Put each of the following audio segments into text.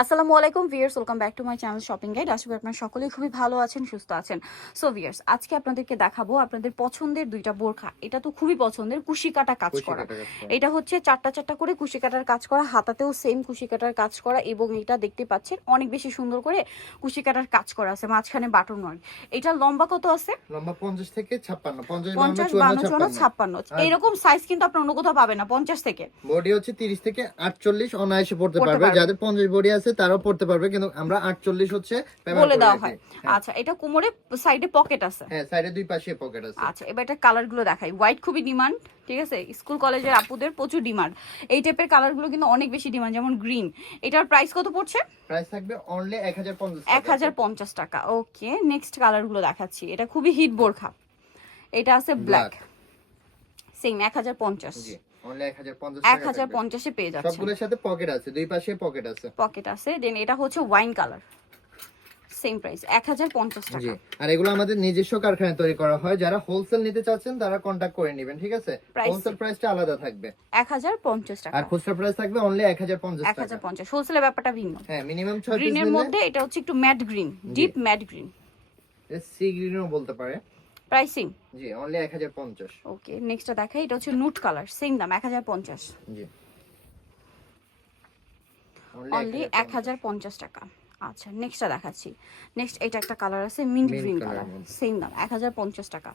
আসসালামু আলাইকুম viewers, welcome back to my channel shopping guide. আশা করি আপনারা সকলেই খুবই ভালো আছেন, সুস্থ আছেন। সো ভিউয়ার্স, আজকে আপনাদেরকে দেখাবো আপনাদের পছন্দের দুইটা বোরখা। এটা তো খুবই পছন্দের, কুশি কাটা কাজ করা। এটা হচ্ছে চারটা চারটা করে কুশি কাটার কাজ করা, হাতাতেও সেম কুশি কাটার কাজ করা, এবং এটা দেখতে পাচ্ছেন অনেক বেশি সুন্দর করে কুশি কাটার কাজ করা আছে, মাঝখানে বাটন ওয়ার্ক। এটা লম্বা কত আছে? লম্বা 50 থেকে 56, 50, 52, 56। এইরকম সাইজ কিন্তু আপনি অন্য কোথাও পাবেন না। 50 থেকে বডি হচ্ছে 30 থেকে 48 অনায়াসে পড়তে পারবে। যাদের 50 বডি আছে তারাও পড়তে পারবে, কিন্তু আমরা 48 হচ্ছে বলে দেওয়া হয়। আচ্ছা, এটা কোমরে সাইডে পকেট আছে। হ্যাঁ, সাইডে দুই পাশে পকেট আছে। আচ্ছা, এবার এটা কালার গুলো দেখাই। হোয়াইট খুবই ডিমান্ড, ঠিক আছে? স্কুল কলেজের আপুদের প্রচুর ডিমান্ড। এই টাইপের কালার গুলো কিন্তু অনেক বেশি ডিমান্ড, যেমন গ্রিন। এটার প্রাইস কত পড়ছে? প্রাইস থাকবে অনলি 1050 টাকা। 1050 টাকা। ওকে, নেক্সট কালার গুলো দেখাচ্ছি। এটা খুবই হিট বোরখা। এটা আছে ব্ল্যাক, সেম 1050। জি, অনলি 1050 টাকা। 1050 এ পেয়ে যাচ্ছে। সবগুলোর সাথে পকেট আছে, দুই পাশে পকেট আছে। পকেট আছে। দেন এটা হচ্ছে ওয়াইন কালার, সেম প্রাইস 1050 টাকা। জি, আর এগুলো আমাদের নিজস্ব কারখানায় তৈরি করা হয়। যারা হোলসেল নিতে চাচ্ছেন তারা কন্টাক্ট করে নেবেন, ঠিক আছে? হোলসেল প্রাইসটা আলাদা থাকবে 1050 টাকা, আর খুচরা প্রাইস থাকবে অনলি 1050 টাকা। 1050। হোলসেলের ব্যাপারটা ভিন্ন। হ্যাঁ, মিনিমাম 6 পিস গ্রিনের নিলে। মধ্যে এটা হচ্ছে একটু matte green, deep matte green. Sea গ্রিনও বলতে পারে। প্রাইসিং জি, অনলি 1050। ওকে, নেক্সটটা দেখাই। এটা হচ্ছে নুট কালার, সেম দাম 1050। জি, অনলি 1050 টাকা। আচ্ছা, নেক্সটটা দেখাচ্ছি। নেক্সট এটা একটা কালার আছে মিন্ট গ্রিন কালার, সেম দাম 1050 টাকা।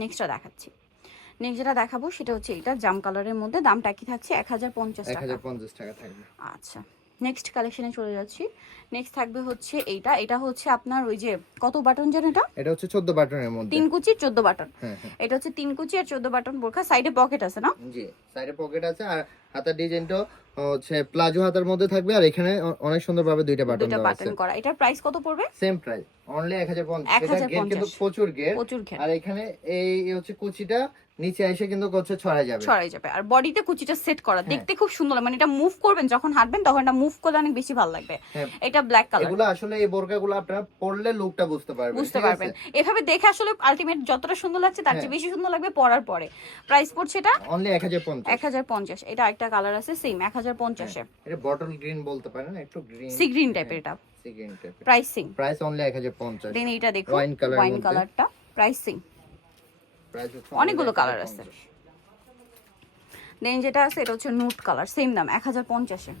নেক্সটটা দেখাচ্ছি। নেক্সট যেটা দেখাবো সেটা হচ্ছে এটা জাম কালারের মধ্যে, দামটা কি থাকছে? 1050 টাকা। 1050 টাকা থাকবে। আচ্ছা, নেক্সট কালেকশনে চলে যাচ্ছি। নেক্সট থাকবে হচ্ছে এইটা। এটা হচ্ছে আপনার ওই যে কত বাটন যেন এটা? এটা হচ্ছে 14 বাটনের মধ্যে। 3 কুচি 14 বাটন। হ্যাঁ। এটা হচ্ছে 3 কুচি আর 14 বাটন বোরখা। সাইডে পকেট আছে না? জি, সাইডে পকেট আছে, আর হাতার ডিজাইনটা হচ্ছে প্লাজো হাতার মধ্যে থাকবে, আর এখানে অনেক সুন্দরভাবে দুইটা বাটন দেওয়া আছে। করা। এটার প্রাইস কত পড়বে? Same price, only 1050। এটা গেট কিন্তু প্রচুর গেট, আর এখানে এই হচ্ছে কুচিটা নিচে এসে কিন্তু হচ্ছে ছড়াই যাবে। আর বডিতে কুচিটা সেট করা, দেখতে খুব সুন্দর। মানে এটা মুভ করবেন যখন হাঁটবেন, তখন এটা মুভ করলে অনেক বেশি ভালো লাগবে। এটা ব্ল্যাক কালার। এগুলো আসলে এই বোরকাগুলো আপনারা পরলে লুকটা বুঝতে পারবেন। এভাবে দেখে আসলে আলটিমেট যতটা সুন্দর লাগছে তার চেয়ে বেশি সুন্দর লাগবে পরার পরে। প্রাইস পড়ছে এটা অনলি 1050। 1050। এটা একটা কালার আছে সেম 1050 এ। এটা বটল গ্রিন বলতে পারেন, একটু গ্রিন, সি গ্রিন টাইপের। এটা সি গ্রিন টাইপের। Price only 1050। দেন এটা দেখো ওয়াইন কালারটা, প্রাইসিং অনেকগুলো কালার আছে। দেন যেটা আছে এটা হচ্ছে নুট কালার, সেম দাম 1050 এ,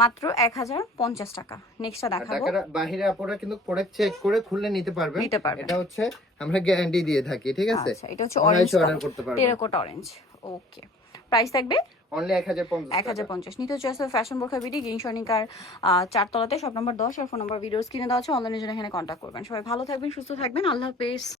মাত্র 1050 টাকা। নেক্সটটা দেখাবো। বাহিরে আপনারা কিন্তু প্রোডাক্ট চেক করে খুলে নিতে পারবেন। এটা হচ্ছে আমরা গ্যারান্টি দিয়ে থাকি, ঠিক আছে? আচ্ছা, এটা হচ্ছে অরেঞ্জ অর্ডার করতে পারবেন, টেরাকোটা অরেঞ্জ। ওকে, প্রাইস থাকবে অনলি 1050। 1050। নিতে হচ্ছে ফ্যাশন বোরখা বিডি, গ্রিন সনিকার 4 তলাতে, শপ নাম্বার 10, আর ফোন নাম্বার ভিডিও স্ক্রিনে দেওয়া আছে। অনলাইনের জন্য এখানে কন্ট্যাক্ট করবেন। সবাই ভালো থাকবেন, সুস্থ থাকবেন। আল্লাহ হাফেজ।